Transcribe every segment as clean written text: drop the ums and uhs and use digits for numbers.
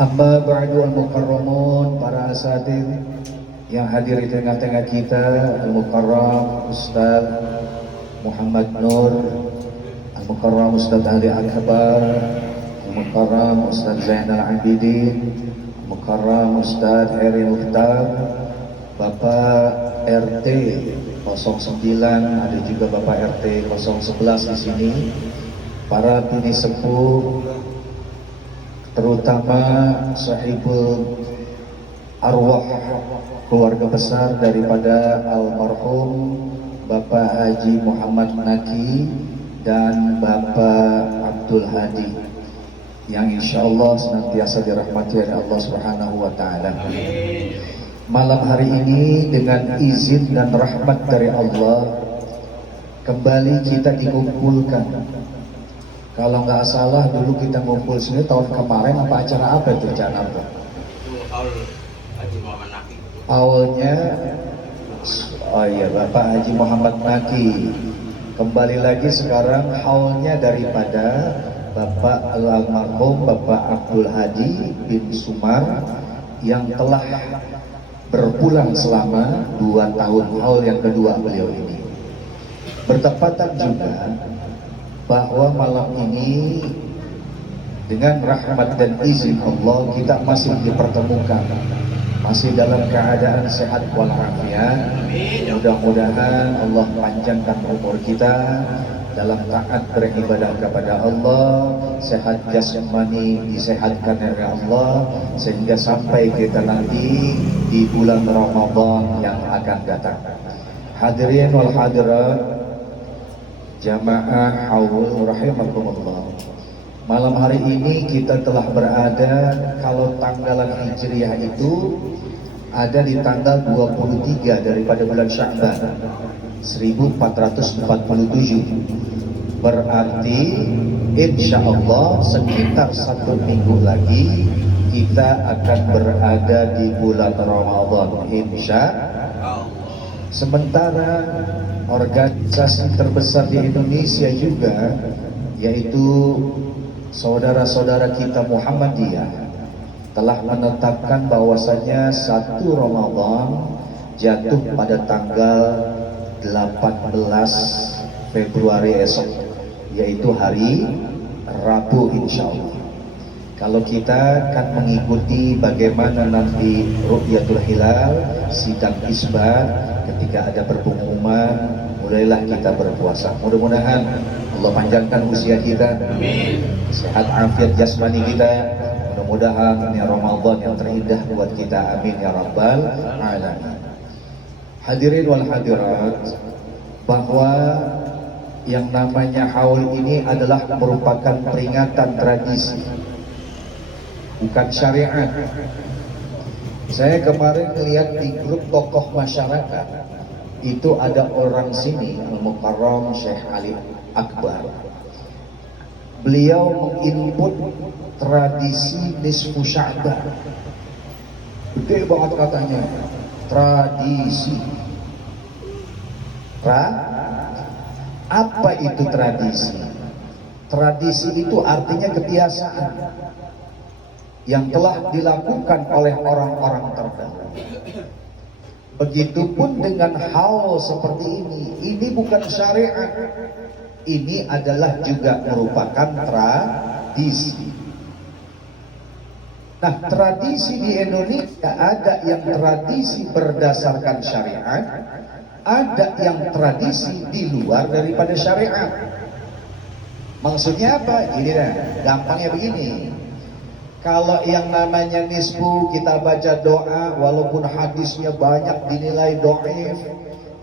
Amma ba'du al-mukarramun, para asatid yang hadir di tengah-tengah kita, al-mukarram Ustaz Muhammad Nur, al-mukarram Ustaz Ali Akbar, al-mukarram Ustaz Zainal Abidin, al-mukarram Ustaz Heri Mukhtar, Bapak RT 09, ada juga Bapak RT 011 di sini, para bini sepuh, terutama sahibul arwah, keluarga besar daripada almarhum Bapak Haji Muhammad Naki dan Bapak Abdul Hadi, yang insya Allah senantiasa dirahmati oleh Allah Subhanahu wa Ta'ala. Malam hari ini dengan izin dan rahmat dari Allah, kembali kita dikumpulkan. Kalau nggak salah dulu kita ngumpul sini tahun kemarin, apa acara apa itu Jakarta? Awalnya, oh iya, Bapak Haji Muhammad Naki. Kembali lagi sekarang haulnya daripada Bapak almarhum Bapak Abdul Hadi bin Sumar yang telah berpulang selama 2 tahun, haul yang kedua beliau ini. Bertepatan juga bahwa malam ini dengan rahmat dan izin Allah kita masih dipertemukan, masih dalam keadaan sehat walafiat. Mudah-mudahan Allah panjangkan umur kita dalam taat beribadah kepada Allah, sehat jasmani disehatkan oleh Allah, sehingga sampai kita nanti di bulan Ramadan yang akan datang. Hadirin wal hadirat jamaah haul rahimakumullah. Malam hari ini kita telah berada, kalau tanggalan Hijriah itu ada di tanggal 23 daripada bulan Sya'ban 1447. Berarti insya Allah sekitar 1 minggu lagi kita akan berada di bulan Ramadan insya Allah. Sementara organisasi terbesar di Indonesia juga, yaitu saudara-saudara kita Muhammadiyah, telah menetapkan bahwasanya 1 Ramadan jatuh pada tanggal 18 Februari esok, yaitu hari Rabu insya Allah. Kalau kita akan mengikuti bagaimana nanti Ru'yatul Hilal, sidang isbat, ketika ada pengumuman, mulailah kita berpuasa. Mudah-mudahan Allah panjangkan usia kita, sehat afiat jasmani kita. Mudah-mudahan ini Ramadan yang terindah buat kita, amin ya rabbal alamin. Hadirin wal hadirat, bahwa yang namanya haul ini adalah merupakan peringatan tradisi, bukan syariat. Saya kemarin melihat di grup tokoh masyarakat, itu ada orang sini, Al-Mukarram Syekh Ali Akbar. Beliau menginput tradisi nisfu Sya'ban. Gede banget katanya, tradisi. Apa itu tradisi? Tradisi itu artinya kebiasaan yang telah dilakukan oleh orang-orang terdahulu. Begitupun dengan hal seperti ini bukan syariat, ini adalah juga merupakan tradisi. Nah, tradisi di Indonesia ada yang tradisi berdasarkan syariat, ada yang tradisi di luar daripada syariat. Maksudnya apa? Gini dah, gampangnya begini. Kalau yang namanya nisfu, kita baca doa, walaupun hadisnya banyak dinilai dhaif,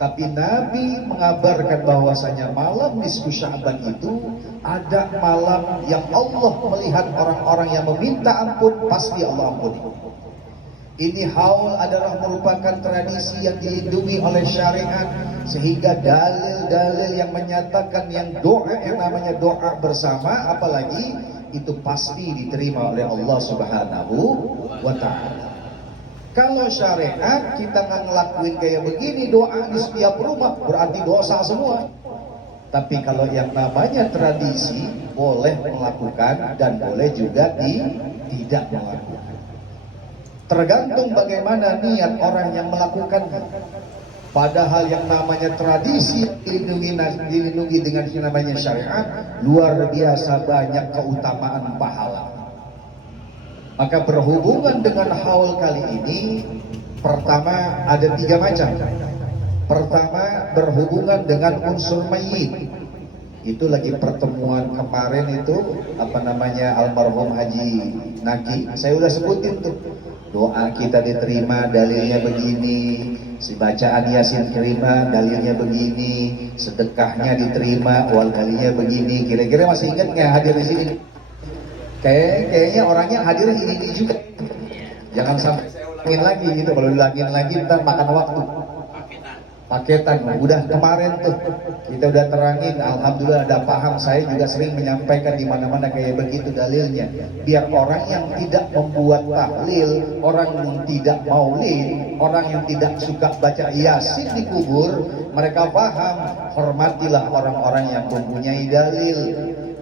tapi Nabi mengabarkan bahwasanya malam nisfu Sya'ban itu ada malam yang Allah melihat orang-orang yang meminta ampun, pasti Allah ampuni. Ini haul adalah merupakan tradisi yang dilindungi oleh syariat, sehingga dalil-dalil yang menyatakan yang doa yang namanya doa bersama, apalagi itu pasti diterima oleh Allah Subhanahu wa Ta'ala. Kalau syariat kita nggak ngelakuin kayak begini, doa di setiap rumah berarti dosa semua. Tapi kalau yang namanya tradisi boleh melakukan dan boleh juga tidak melakukan. Tergantung bagaimana niat orang yang melakukannya. Padahal yang namanya tradisi dilindungi dengan yang namanya syariat, luar biasa banyak keutamaan pahala. Maka berhubungan dengan haul kali ini, pertama ada 3 macam. Pertama berhubungan dengan unsur mayit. Itu lagi pertemuan kemarin itu almarhum Haji Naki. Saya udah sebutin tuh. Doa kita diterima, dalilnya begini. Si bacaan Yasin terima, dalilnya begini. Sedekahnya diterima, wal dalilnya begini. Kira-kira masih ingat nggak hadir di sini? Kayaknya orangnya hadir ini juga. Jangan sampai saya ulangin lagi gitu. Kalau ulangin lagi ntar makan waktu. Paketan, udah kemarin tuh kita udah terangin, alhamdulillah ada paham. Saya juga sering menyampaikan di mana-mana kayak begitu dalilnya, biar orang yang tidak membuat tahlil, orang yang tidak maulid, orang yang tidak suka baca Yasin di kubur, mereka paham. Hormatilah orang-orang yang mempunyai dalil.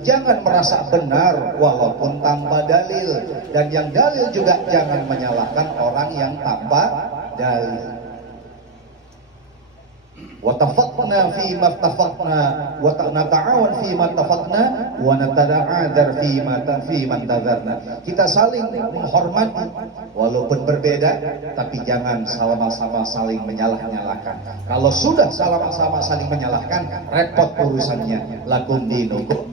Jangan merasa benar walaupun tanpa dalil, dan yang dalil juga jangan menyalahkan orang yang tanpa dalil. Watafaqna fi ma tafaqna wa nata'awan fi ma tafaqna wa natada'adar fi ma tadarna. Kita saling menghormati walaupun berbeda, tapi jangan sama-sama saling menyalah-nyalahkan. Kalau sudah sama-sama saling menyalahkan, repot urusannya. Lakum dinukum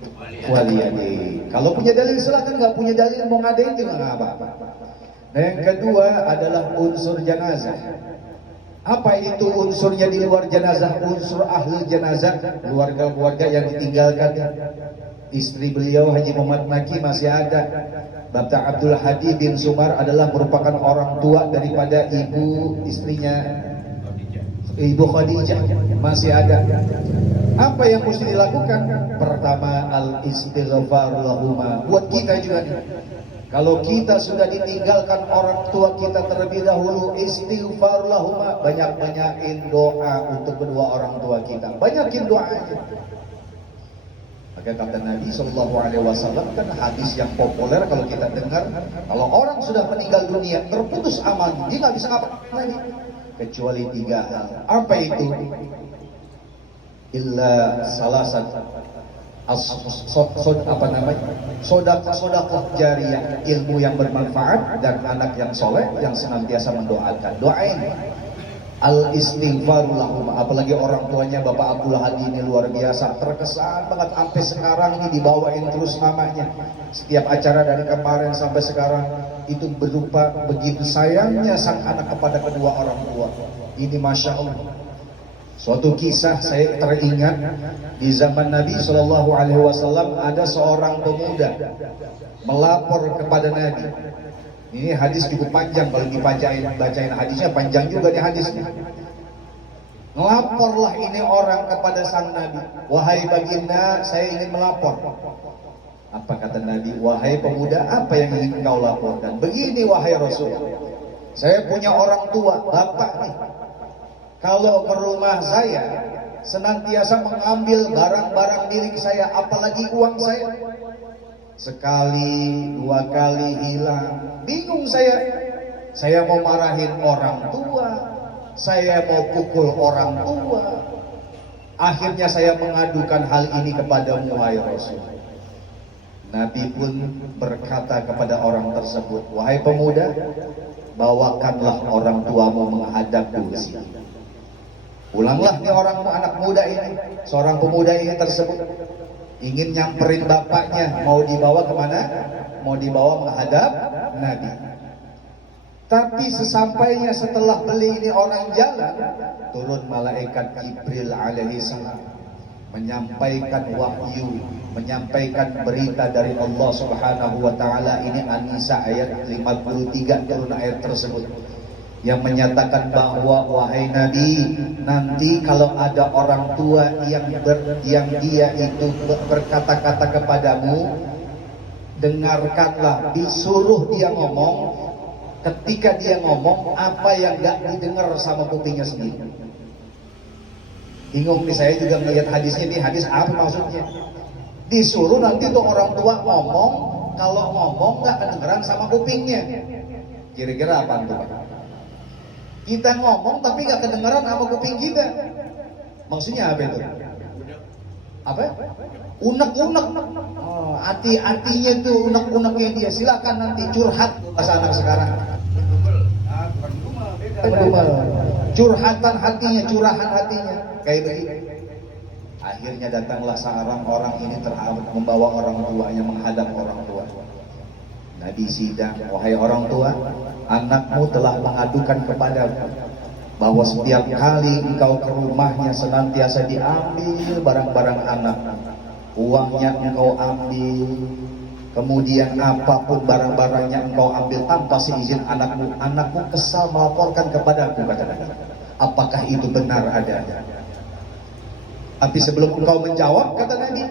waliyadi. Kalau punya dalil silakan, nggak punya dalil mau ngadain juga nggak apa-apa. Nah, yang kedua adalah unsur jenazah. Apa itu unsurnya di luar jenazah? Unsur ahli jenazah, keluarga-keluarga yang ditinggalkan. Istri beliau Haji Muhammad Naki masih ada. Bapak Abdul Hadi bin Sumar adalah merupakan orang tua daripada ibu istrinya, Ibu Khadijah, masih ada. Apa yang mesti dilakukan? Pertama, al-istighfar lahuma. Buat kita juga nih. Kalau kita sudah ditinggalkan orang tua kita terlebih dahulu, istighfar lahuma, banyak-banyakin doa untuk kedua orang tua kita. Banyakin doa aja. Maka kata Nabi SAW, kan hadis yang populer kalau kita dengar, kalau orang sudah meninggal dunia, terputus amal, dia nggak bisa ngapa-ngapain lagi kecuali 3 hal. Apa itu? Illa salasat sodakoh jariyah, ilmu yang bermanfaat, dan anak yang soleh yang senantiasa mendoakan. Doain al-istighfar lahum. Apalagi orang tuanya Bapak Abdul Hadi ini luar biasa, terkesan banget sampai sekarang ini dibawain terus namanya. Setiap acara dari kemarin sampai sekarang itu berupa begitu sayangnya sang anak kepada kedua orang tua. Ini Masya Allah. Suatu kisah saya teringat di zaman Nabi SAW, ada seorang pemuda melapor kepada Nabi. Ini hadis cukup panjang, kalau dibacain hadisnya panjang juga nih hadisnya. Melaporlah ini orang kepada sang Nabi, wahai baginda, saya ingin melapor. Apa kata Nabi? Wahai pemuda, apa yang ingin kau laporkan? Begini wahai Rasul, saya punya orang tua, bapak nih. Kalau ke rumah saya senantiasa mengambil barang-barang milik saya, apalagi uang saya. Sekali, 2 kali hilang, bingung saya. Saya mau marahin orang tua, saya mau pukul orang tua. Akhirnya saya mengadukan hal ini kepadamu wahai Rasul. Nabi pun berkata kepada orang tersebut, wahai pemuda, bawakanlah orang tuamu menghadap dulu sini. Pulanglah nih anak muda ini, seorang pemuda ini tersebut ingin nyamperin bapaknya, mau dibawa kemana? Mau dibawa menghadap Nabi. Tapi sesampainya setelah beli ini orang jalan, turun malaikat Jibril alaihi salam menyampaikan wahyu, menyampaikan berita dari Allah Subhanahu wa taala. Ini An-Nisa ayat 53 turun ayat tersebut, yang menyatakan bahwa wahai Nabi, nanti kalau ada orang tua yang dia itu berkata-kata kepadamu, dengarkanlah, disuruh dia ngomong. Ketika dia ngomong, apa yang gak didengar sama kupingnya sendiri, Bingung nih, saya juga melihat hadisnya, ini hadis apa maksudnya? Disuruh nanti tuh orang tua ngomong, kalau ngomong nggak kedengeran sama kupingnya. Kira-kira apa tuh? Kita ngomong tapi nggak kedengeran sama kuping kita. Maksudnya apa itu? Apa? Unek-unek. Oh, hati-hatinya tuh unek-uneknya dia. Silakan nanti curhat bahasa anak sekarang. Curhatan hatinya, curahan hatinya. Kayak begitu. Akhirnya datanglah seorang orang ini terhambat membawa orang tuanya menghadap orang tua. Nabi sidang, wahai orang tua, anakmu telah mengadukan kepadaku bahwa setiap kali engkau ke rumahnya senantiasa diambil barang-barang anak, uangnya engkau ambil, kemudian apapun barang-barangnya engkau ambil tanpa seizin anakmu. Anakmu kesal melaporkan kepadaku, kata Nabi. Apakah itu benar adanya? Tapi sebelum engkau menjawab, kata Nabi,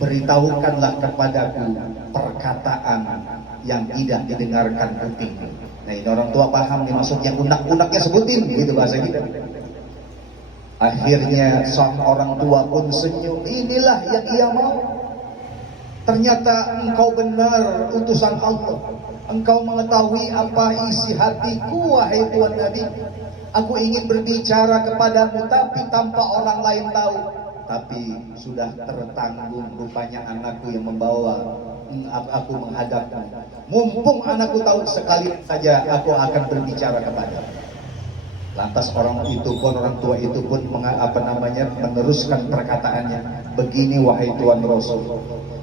beritahukanlah kepadaku perkataan yang tidak didengarkan kuping. Nah, ini orang tua paham nih maksudnya, unak-unaknya sebutin gitu bahasa kita. Akhirnya sang orang tua pun senyum. Inilah yang ia mau. Ternyata engkau benar utusan Allah. Engkau mengetahui apa isi hatiku, wahai Tuhan Nabi. Aku ingin berbicara kepadamu tapi tanpa orang lain tahu. Tapi sudah tertanggung rupanya anakku yang membawa aku menghadapmu. Mumpung anakku tahu, sekali saja aku akan berbicara kepada. Lantas orang tua itu pun meneruskan perkataannya. Begini wahai Tuan Rasul,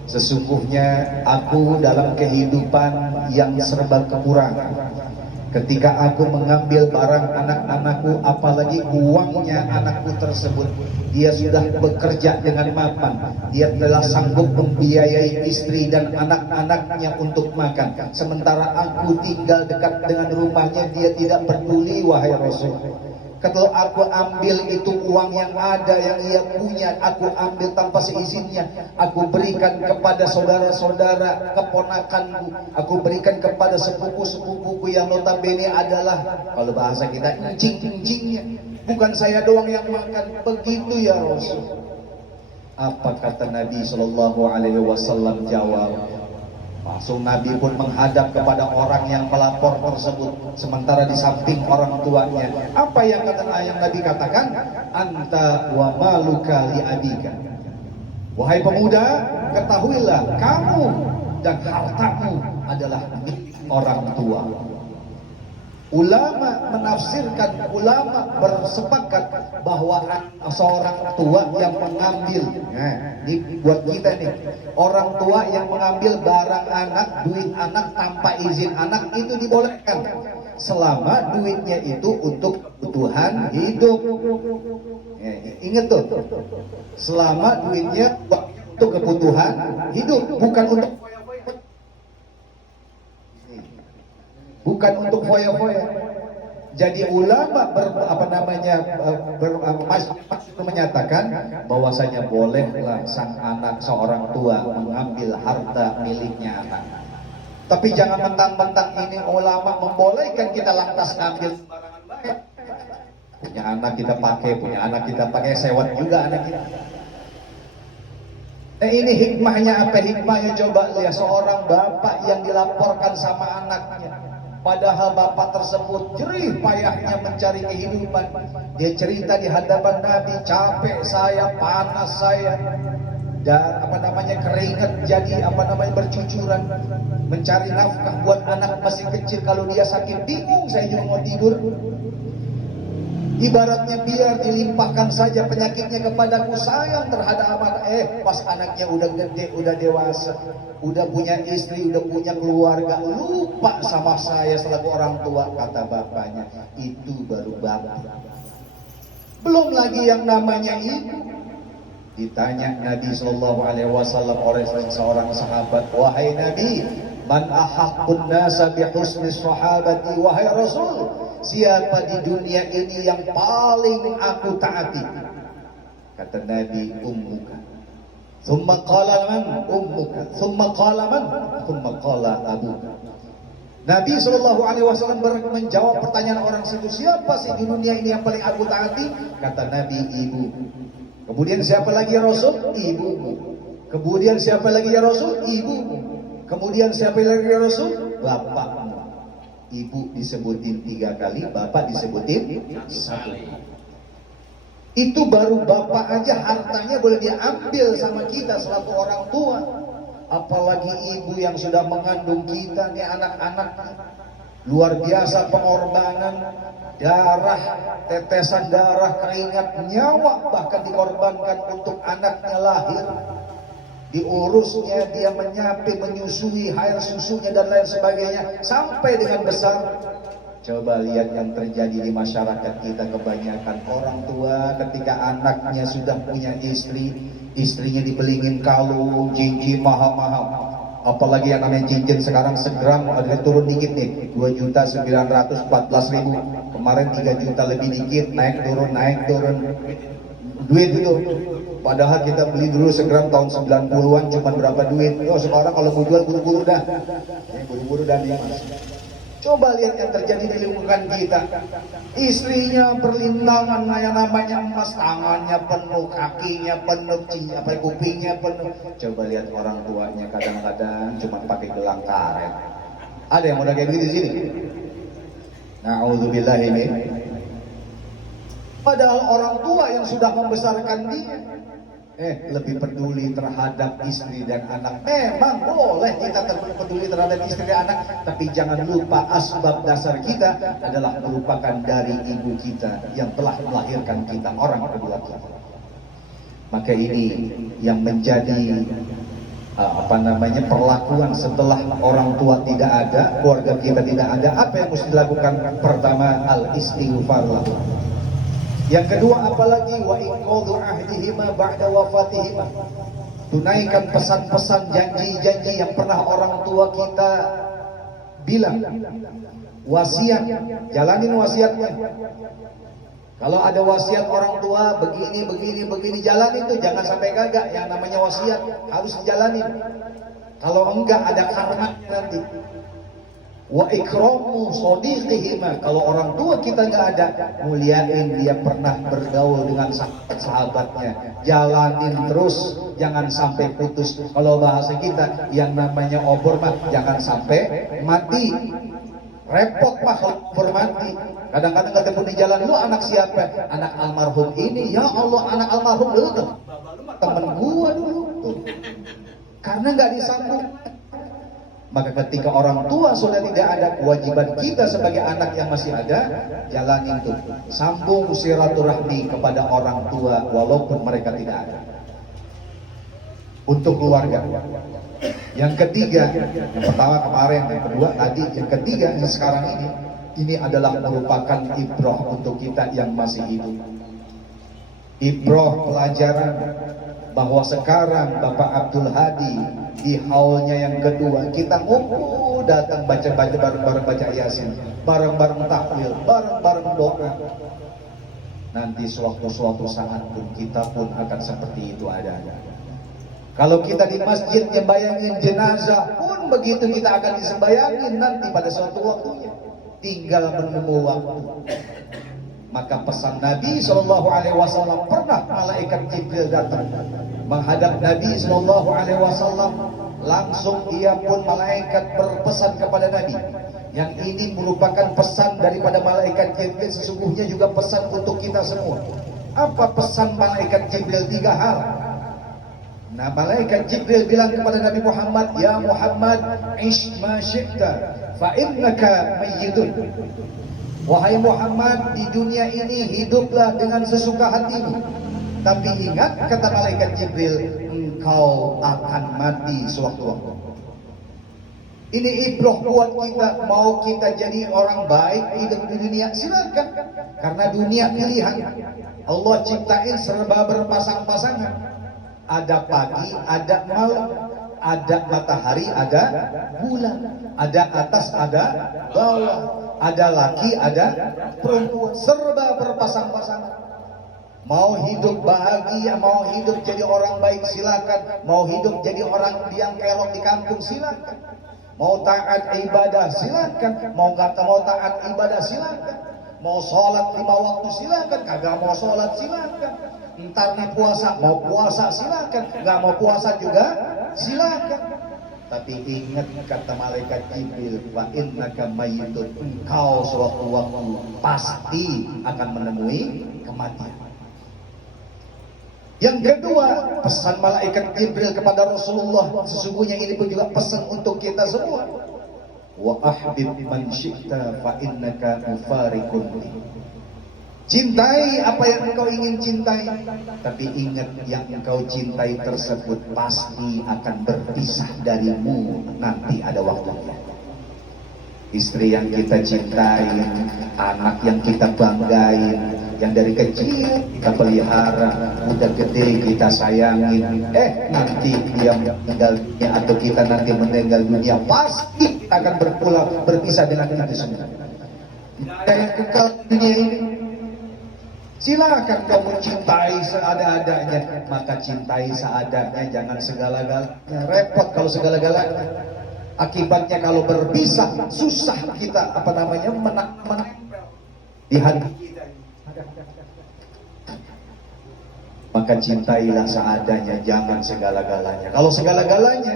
sesungguhnya aku dalam kehidupan yang serba kekurangan. Ketika aku mengambil barang anak-anakku, apalagi uangnya anakku tersebut, dia sudah bekerja dengan mapan. Dia telah sanggup membiayai istri dan anak-anaknya untuk makan. Sementara aku tinggal dekat dengan rumahnya, dia tidak peduli, wahai Rasul. Kalau aku ambil itu uang yang ada, yang ia punya, aku ambil tanpa seizinnya, aku berikan kepada saudara-saudara keponakanku, aku berikan kepada sepupu-sepupuku yang notabene adalah, kalau bahasa kita, encing-encingnya. Bukan saya doang yang makan. Begitu ya Rasul. Apa kata Nabi Shallallahu Alaihi Wasallam? Jawab. Langsung Nabi pun menghadap kepada orang yang pelapor tersebut, sementara di samping orang tuanya. Apa yang Nabi katakan? Anta wa maluka li abika. Wahai pemuda, ketahuilah kamu dan hartamu adalah milik orang tua. Ulama menafsirkan, ulama bersepakat bahwa seorang tua yang mengambil, nah, ini buat kita nih, orang tua yang mengambil barang anak, duit anak tanpa izin anak itu dibolehkan, selama duitnya itu untuk kebutuhan hidup. Ingat tuh, selama duitnya untuk kebutuhan hidup, bukan untuk foya-foya. Jadi ulama menyatakan bahwasanya bolehlah sang anak, seorang tua mengambil harta miliknya anak. Tapi jangan mentang-mentang ini ulama membolehkan kita lantas ngambil sembarangan baik. Punya anak kita pakai, sewot juga anak kita. Ini hikmahnya apa? Hikmahnya coba lihat, seorang bapak yang dilaporkan sama anaknya. Padahal bapak tersebut jerih payahnya mencari kehidupan. Dia cerita di hadapan Nabi, capek saya, panas saya, dan keringat jadi bercucuran, mencari nafkah buat anak masih kecil. Kalau dia sakit, bingung saya juga mau tidur. Ibaratnya biar dilimpahkan saja penyakitnya kepadaku, sayang terhadap anak. Pas anaknya udah gede, udah dewasa, udah punya istri, udah punya keluarga, lupa sama saya selaku orang tua. Kata bapaknya, itu baru bapak. Belum lagi yang namanya ibu. Ditanya Nabi Shallallahu Alaihi Wasallam oleh seorang sahabat, wahai Nabi, man ahaqqun nasa bi husni sahabati, wahai Rasul, siapa di dunia ini yang paling aku taati? Kata Nabi, ummuka. Thumma qala man? Ummuka. Thumma qala man? Thumma qala abuka. Nabi Shallallahu Alaihi Wasallam menjawab pertanyaan orang situ, siapa sih di dunia ini yang paling aku taati? Kata Nabi, ibu. Kemudian siapa lagi ya Rasul? Ibumu. Kemudian siapa lagi ya Rasul? Ibumu. Kemudian siapa lagi ya Rasul? Bapakmu. Ibu disebutin 3 kali, bapak disebutin 1. Itu baru bapak aja hartanya boleh diambil sama kita selaku orang tua. Apalagi ibu yang sudah mengandung kita, nih anak-anak. Luar biasa pengorbanan, darah, tetesan darah, keringat, nyawa bahkan dikorbankan untuk anaknya lahir. Diurusnya, dia menyapi, menyusui, air susunya dan lain sebagainya sampai dengan besar. Coba lihat yang terjadi di masyarakat kita, kebanyakan orang tua ketika anaknya sudah punya istri, istrinya dibelingin kalung, cincin mahal-mahal. Apalagi yang namanya cincin sekarang segram ada turun dikit nih, 2.914.000. Kemarin 3 juta lebih dikit, naik turun duit itu. Padahal kita beli dulu segram tahun 90-an cuma berapa duit. Oh, sekarang kalau mau jual buru-buru dah. Buru-buru dah dia Mas. Coba lihat yang terjadi di lingkungan kita. Istrinya berlintangan yang namanya emas, tangannya penuh, kakinya penuh, kupingnya penuh. Coba lihat orang tuanya kadang-kadang cuma pakai gelang karet. Ada yang udah kayak gitu di sini? Na'udzubillah ini. Padahal orang tua yang sudah membesarkan dia lebih peduli terhadap istri dan anak. Memang boleh kita peduli terhadap istri dan anak, tapi jangan lupa asbab dasar kita adalah merupakan dari ibu kita yang telah melahirkan kita, orang kedua kita. Maka ini yang menjadi perlakuan setelah orang tua tidak ada, keluarga kita tidak ada. Apa yang mesti dilakukan? Pertama, al-istighfar lahu. Yang kedua, apalagi wa inqadhu ahdihima ba'da wafatihima. Tunaikan pesan-pesan, janji-janji yang pernah orang tua kita bilang. Wasiat, jalanin wasiatnya. Kalau ada wasiat orang tua begini jalanin tuh, jangan sampai gagal. Yang namanya wasiat harus dijalanin. Kalau enggak ada karma nanti. Wa ikramu sadiqihima, kalau orang tua kita nggak ada, muliain dia pernah bergaul dengan sahabatnya, jalanin terus, jangan sampai putus. Kalau bahasa kita yang namanya obor mah jangan sampai mati. Repot mah kalau obor mati. Kadang-kadang ketemu di jalan, lu anak siapa? Anak almarhum ini. Ya Allah, anak almarhum dulu tuh temen gua dulu tuh. Karena nggak disambung. Maka ketika orang tua sudah tidak ada, kewajiban kita sebagai anak yang masih ada, jalani itu. Sambung silaturahmi kepada orang tua walaupun mereka tidak ada. Untuk keluarga. Yang ketiga, yang pertama kemarin, yang kedua tadi, yang ketiga yang sekarang ini adalah merupakan ibrah untuk kita yang masih hidup. Ibrah pelajaran bahwa sekarang Bapak Abdul Hadi di haulnya yang kedua, kita ngumpul datang baca-baca bareng-bareng, baca Yasin, bareng-bareng tahlil, bareng-bareng doa. Nanti suatu saat pun kita pun akan seperti itu adanya. Kalau kita di masjid membayangin jenazah pun begitu, kita akan disembayangin nanti pada suatu waktunya. Tinggal menunggu waktu. Maka pesan Nabi Shallallahu Alaihi Wasallam, pernah malaikat Jibril datang menghadap Nabi Shallallahu Alaihi Wasallam, langsung ia pun malaikat berpesan kepada Nabi. Yang ini merupakan pesan daripada malaikat Jibril, sesungguhnya juga pesan untuk kita semua. Apa pesan malaikat Jibril? 3 hal. Nah, malaikat Jibril bilang kepada Nabi Muhammad, ya Muhammad, ish ma syi'ta fa innaka mayyitun. Wahai Muhammad, di dunia ini hiduplah dengan sesuka hatimu. Tapi ingat, kata malaikat Jibril, engkau akan mati sewaktu-waktu. Ini ibrah buat kita. Mau kita jadi orang baik hidup di dunia, silakan. Karena dunia pilihan. Allah ciptain serba berpasang-pasangan. Ada pagi, ada malam, ada matahari, ada bulan, ada atas, ada bawah, ada laki, ada perempuan, serba berpasang-pasangan. Mau hidup bahagia, mau hidup jadi orang baik, silakan. Mau hidup jadi orang biang kerok di kampung, silakan. Mau taat ibadah silakan, mau nggak mau taat ibadah silakan. Mau sholat 5 waktu silakan, kagak mau sholat silakan. Ntar nih puasa, mau puasa silakan, nggak mau puasa juga silakan. Tapi ingat kata malaikat Jibril, wa innaka mayyitun, engkau sewaktu-waktu pasti akan menemui kematian. Yang kedua, pesan malaikat Jibril kepada Rasulullah, sesungguhnya ini pun juga pesan untuk kita semua. Wa ahbib man syi'ta fa innaka mufariqun. Cintai apa yang engkau ingin cintai, tapi ingat yang engkau cintai tersebut pasti akan berpisah darimu nanti ada waktunya. Istri yang kita cintai, anak yang kita banggain, yang dari kecil kita pelihara, udah gede kita sayangin, nanti dia meninggal dunia atau kita nanti meninggal dunia, pasti akan berpisah dengan itu semua. Ada yang kekal dunia ini. Silakan kau mencintai seada-adanya, maka cintai seadanya, jangan segala-galanya. Repot kalau segala-galanya. Akibatnya kalau berpisah, susah kita menang di hati kita. Maka cintailah seadanya, jangan segala-galanya. Kalau segala-galanya,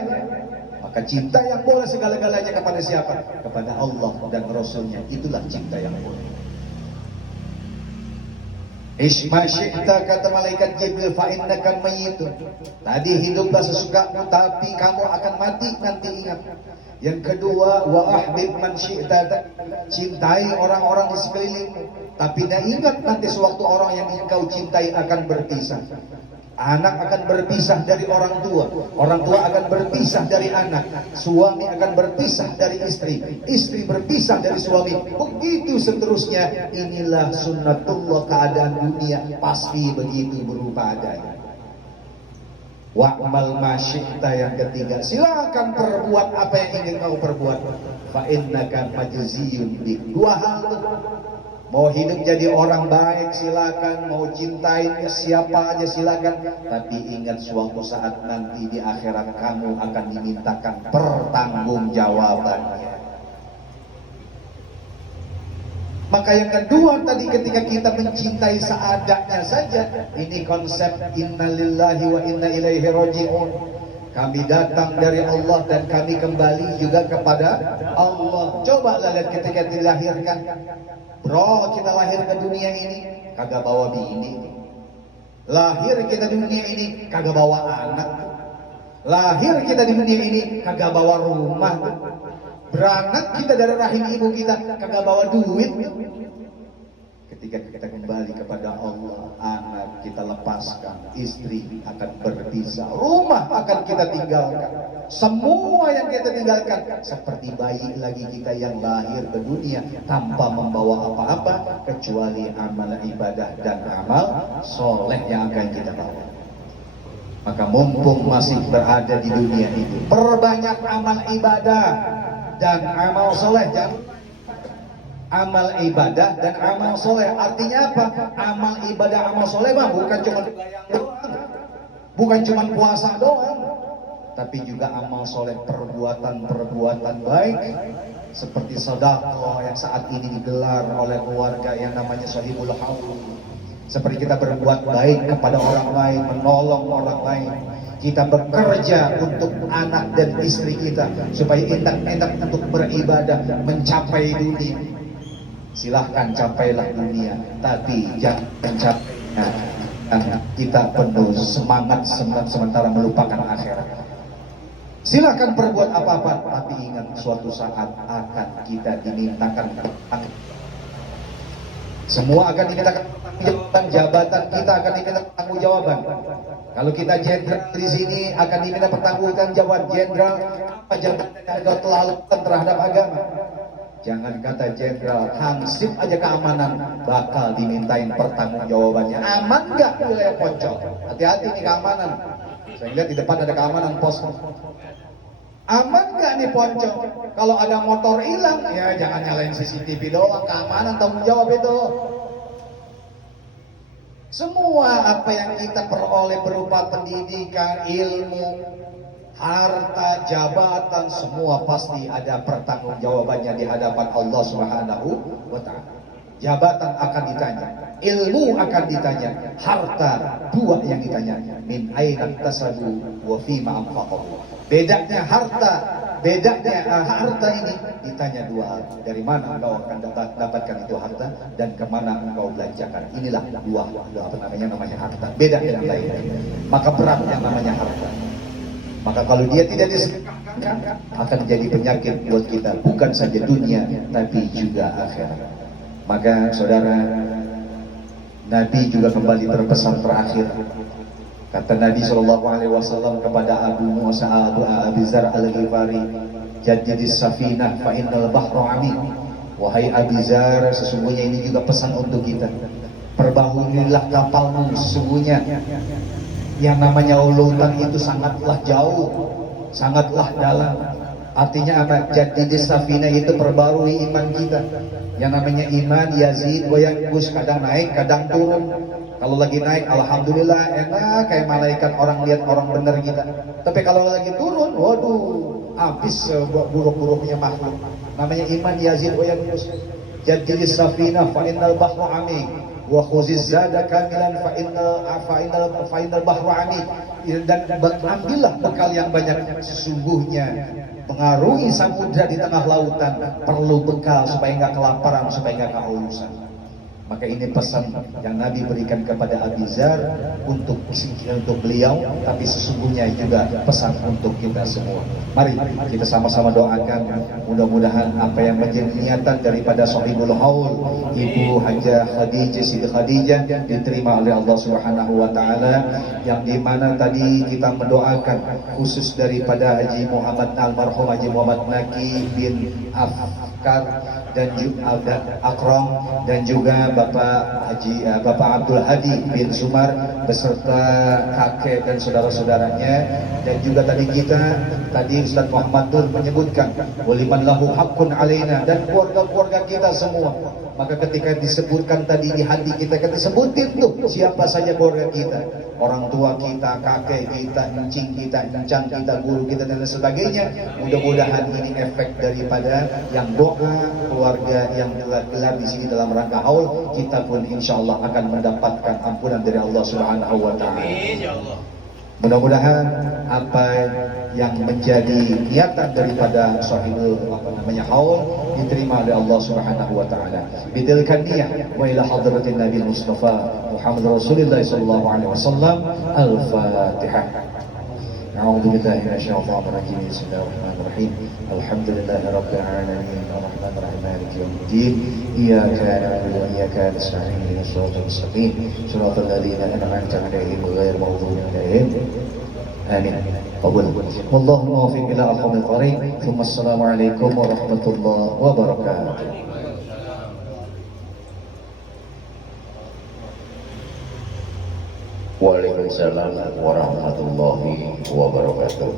maka cinta yang boleh segala-galanya kepada siapa? Kepada Allah dan Rasulnya. Itulah cinta yang boleh. Isma syi'ta, kata malaikat Jibril, fa innaka mayyitun. Tadi hiduplah sesukamu, tapi kamu akan mati nanti, ingat. Yang kedua, wa ahbib man syi'ta, cintai orang-orang di sekelilingmu, tapi ingat nanti sewaktu orang yang engkau cintai akan berpisah. Anak akan berpisah dari orang tua akan berpisah dari anak, suami akan berpisah dari istri berpisah dari suami, begitu seterusnya. Inilah sunnatullah, keadaan dunia pasti begitu berupa adanya. Wa'mal ma syi'ta, yang ketiga, silakan perbuat apa yang ingin kau perbuat, fa innaka majziyun bi. Dua hal tuh. Mau hidup jadi orang baik silakan, mau cintai siapa aja silakan, tapi ingat suatu saat nanti di akhirat kamu akan dimintakan pertanggungjawabannya. Maka yang kedua tadi, ketika kita mencintai seadanya saja, ini konsep innalillahi wa inna ilaihi raji'un. Kami datang dari Allah dan kami kembali juga kepada Allah. Coba lihat ketika dilahirkan. Bro, kita lahir ke dunia ini kagak bawa bini. Lahir kita di dunia ini kagak bawa anak. Lahir kita di dunia ini kagak bawa rumah. Beranak kita dari rahim ibu kita kagak bawa duit. Ketika kita kembali kepada Allah, anak kita lepaskan, istri akan berpisah, rumah akan kita tinggalkan, semua yang kita tinggalkan, seperti bayi lagi kita yang lahir ke dunia tanpa membawa apa-apa kecuali amal ibadah dan amal soleh yang akan kita bawa. Maka mumpung masih berada di dunia ini, perbanyak amal ibadah dan amal soleh. Amal ibadah dan amal soleh artinya apa? Amal ibadah, amal soleh bukan cuma doang, bukan cuma puasa doang, tapi juga amal soleh, perbuatan baik seperti sedekah yang saat ini digelar oleh keluarga yang namanya Shahibul Haul. Seperti kita berbuat baik kepada orang lain, menolong orang lain, kita bekerja untuk anak dan istri kita supaya enak-enak untuk beribadah, mencapai dunia. Silahkan capailah dunia, tapi jangan mencapainya kita penuh semangat sementara melupakan akhirat. Silahkan perbuat apa-apa, tapi ingat suatu saat akan kita dimintakan. Semua akan dimintakan pertanggungjawaban, jabatan kita akan diminta pertanggungjawaban. Kalau kita jenderal di sini akan diminta pertanggungjawaban. Jenderal apa jabatan yang kau telah lakukan terhadap agama? Jangan kata jenderal, hansip aja keamanan bakal dimintain pertanggungjawabannya. Aman nggak wilayah Poncol? Hati-hati nih keamanan. Saya lihat di depan ada keamanan pos. Aman nggak nih Poncol? Kalau ada motor hilang, ya jangan nyalain CCTV doang. Keamanan tanggung jawab itu. Semua apa yang kita peroleh berupa pendidikan, ilmu, harta, jabatan, semua pasti ada pertanggungjawabannya di hadapan Allah Subhanahu wa Ta'ala. Jabatan akan ditanya, ilmu akan ditanya, harta dua yang ditanya, min aina tasabu wa fima anfaqahu. Bedanya harta ini ditanya dua hal. Dari mana engkau akan dapatkan itu harta dan kemana engkau belanjakan. Inilah dua namanya harta. Beda dengan lain. Maka berat yang namanya harta. Maka kalau dia tidak disedekahkan akan jadi penyakit buat kita, bukan saja dunia tapi juga akhirat. Maka saudara, Nabi juga kembali berpesan terakhir. Kata Nabi SAW kepada Abu Musa Abi Zar Al-Ghifari, "Jaddidis safinah fa innal bahra amin." Wahai Abi Zar, sesungguhnya ini juga pesan untuk kita. Perbaharuilah kapalmu, sesungguhnya yang namanya lautan itu sangatlah jauh, sangatlah dalam. Artinya apa? Jaddidis safinah itu perbarui iman kita. Yang namanya iman yazid wa yanqus, kadang naik, kadang turun. Kalau lagi naik, alhamdulillah enak kayak malaikat, orang lihat orang benar kita. Tapi kalau lagi turun, waduh, habis buruk-buruknya makhluk. Namanya iman yazid wa yanqus. Jaddidis safinah fa innal bahra amik. Wa khuziz zada kamilan fa innal bahru amin. Dan ambillah bekal yang banyak, sesungguhnya mengarungi samudra di tengah lautan perlu bekal supaya nggak kelaparan, supaya nggak kehausan. Maka ini pesan yang Nabi berikan kepada Abi Zar untuk beliau, tapi sesungguhnya juga pesan untuk kita semua. Mari kita sama-sama doakan, mudah-mudahan apa yang menjadi niatan daripada Sahibul Haul, Ibu Hajah Khadijah, Siti Khadijah, diterima oleh Allah Subhanahu wa Ta'ala. Yang dimana tadi kita mendoakan khusus daripada Haji Muhammad almarhum Haji Muhammad Naki bin Afkar dan juga Akram, dan juga Bapak Abdul Hadi bin Sumar beserta kakek dan saudara-saudaranya. Dan juga tadi Ustaz Muhammad Nur menyebutkan waliman lahu haqqun alaina, dan keluarga-keluarga kita semua. Maka ketika disebutkan tadi di hati kita sebutin tuh siapa saja keluarga kita, orang tua kita, kakek kita, encing kita, encang kita, guru kita dan sebagainya. Mudah-mudahan ini efek daripada yang doa keluarga yang gelar di sini dalam rangka haul, kita pun insya Allah akan mendapatkan ampunan dari Allah Subhanahu wa Ta'ala. Mudah-mudahan apa yang menjadi niatan daripada sahibul haul diterima oleh Allah Subhanahu wa Ta'ala. Bitilkan niyah wa ila hadratin Nabi Mustafa Muhammad Rasulullah sallallahu alaihi wasallam. Al-Fatihah. A'udzu billahi minasyaitonir rajim. Bismillahirrahmanirrahim. Alhamdulillahi rabbil alamin. Arrahmanir rahim. Maliki yaumiddin. Iyyaka na'budu wa iyyaka nasta'in. Ihdinas siratal mustaqim. Shiratal ladzina an'amta 'alaihim ghairil maghdubi 'alaihim. Amin. Qabul. Wallahu muwaffiq ila aqwamil thariq. Tsumma assalamu alaikum warahmatullahi wabarakatuh. Waalaikumsalam warahmatullahi wabarakatuh.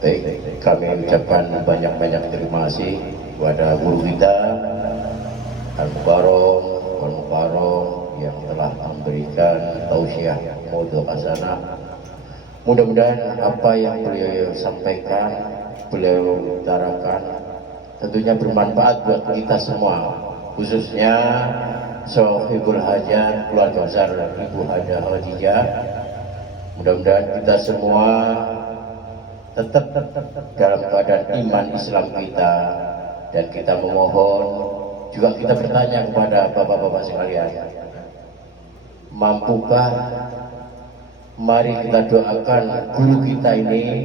Baik, kami ucapkan banyak-banyak terima kasih kepada guru kita Al-Mukarram yang telah memberikan tausiah maudhu hasanah. Mudah-mudahan apa yang beliau sampaikan, beliau utarakan tentunya bermanfaat buat kita semua, khususnya Sohibul Hajat, keluarga besar Ibu Hajah Khadijah. Mudah-mudahan kita semua tetap dalam keadaan iman Islam kita, dan kita memohon juga kita bertanya kepada bapak-bapak sekalian, mampukah? Mari kita doakan guru kita ini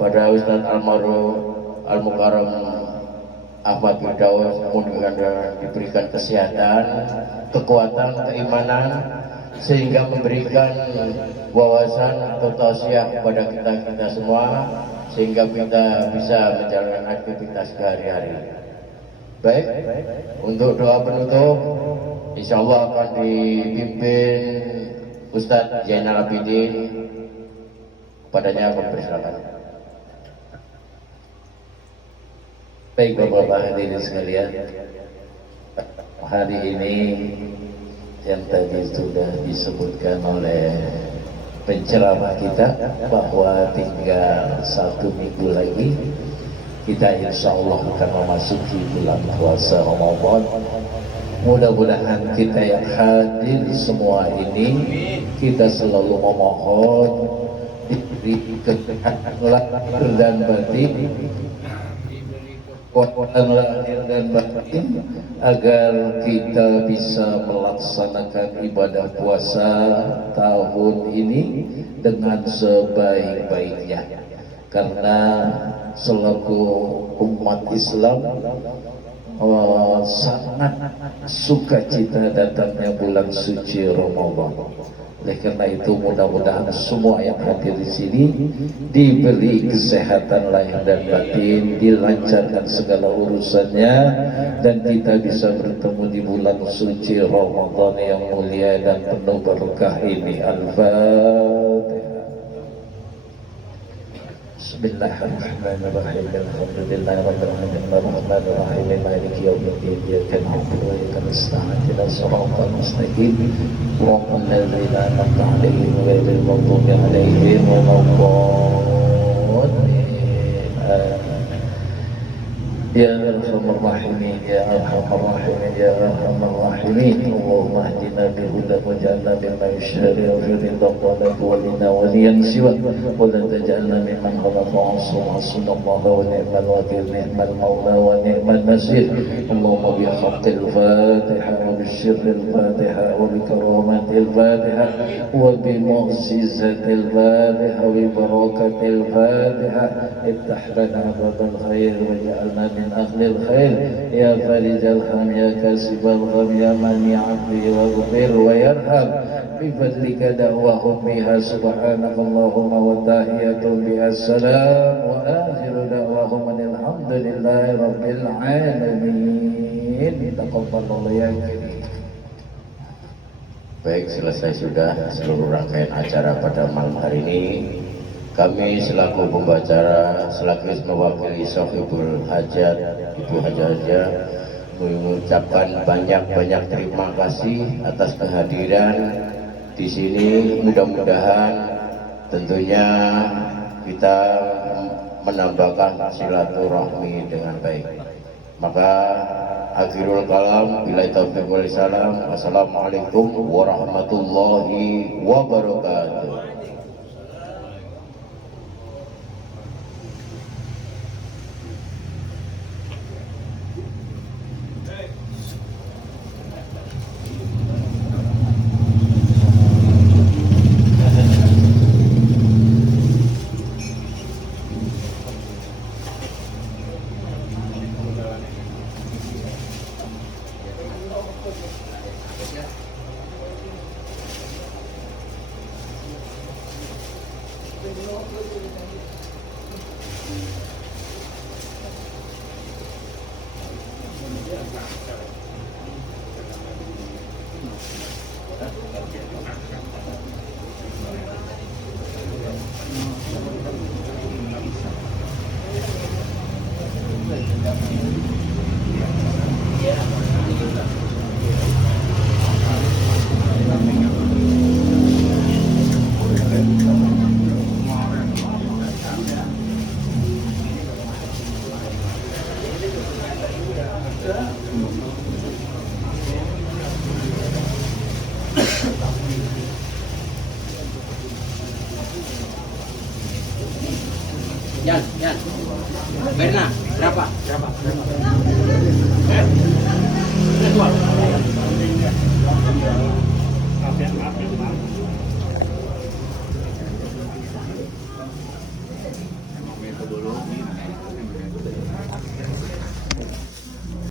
pada Ustaz Al-Mukarram Ahmad Firdaus, mudah-mudahan diberikan kesehatan, kekuatan, keimanan, sehingga memberikan wawasan atau tausiah kepada kita semua, sehingga kita bisa menjalankan aktivitas sehari-hari. Baik, untuk doa penutup insya Allah akan dipimpin Ustadz Zainal Abidin. Kepadanya aku persilakan. Baik Bapak-Bapak hadirin sekalian, hari ini yang tadi sudah disebutkan oleh penceramah kita bahwa tinggal 1 minggu lagi kita insya Allah akan memasuki bulan puasa Ramadan. Mudah-mudahan kita yang hadir semua ini kita selalu memohon diberi kesehatan lahir dan batin, kekuatan lahir dan batin, agar kita bisa melaksanakan ibadah puasa tahun ini dengan sebaik-baiknya. Karena selaku umat Islam sangat sukacita datangnya bulan suci Ramadan. Oleh karena itu mudah-mudahan semua yang hadir di sini diberi kesehatan lahir dan batin, dilancarkan segala urusannya, dan kita bisa bertemu di bulan suci Ramadan yang mulia dan penuh berkah ini. Al-Fatihah. Bismillahirrahmanirrahim. Alhamdulillahirabbil alamin. Arrahmanir rahim. Maliki yaumiddin. Iyyaka na'budu wa iyyaka nasta'in. Ihdinas siratal mustaqim. Shiratal ladzina an'amta 'alaihim ghairil maghdubi 'alaihim waladdallin. Ya Arhamar Rahimin, Ya Arhamar Rahimin, Ya Arhamar Rahimin. Allahumma hdina bihuda waj'alna mimman yushari'u fi ridha walina waliyan siwa wa la taj'alna mimman khalaqa 'asra hasbunallahu wa ni'mal wakil, ni'mal maula wa ni'mal nasir. Allahumma bihaqqil Fatiha wa bisyirril Fatiha wa bikaramatil Fatiha wa bimu'jizatil Fatiha wa bibarakatil Fatiha iftah lana babal khair waj'alna من أهل الخير يا فارج الهم يا كاشف الغم يا من يعفي واغفر ويرحم بفضلك دعواهم بها سبحانك اللهم وتحية بها السلام وآخر دعواهم أن الحمد لله رب العالمين. تقبل الله يا كريم. Baik, selesai sudah seluruh rangkaian acara pada malam hari ini. Kami selaku pembicara, selaku mewakili sahibul hajat, Ibu Haja, mengucapkan banyak-banyak terima kasih atas kehadiran di sini. Mudah-mudahan tentunya kita menambahkan silaturahmi dengan baik. Maka akhirul kalam, billahi taufiq wal salam. Wassalamualaikum warahmatullahi wabarakatuh. Yan. Berna, berapa? Maaf ya.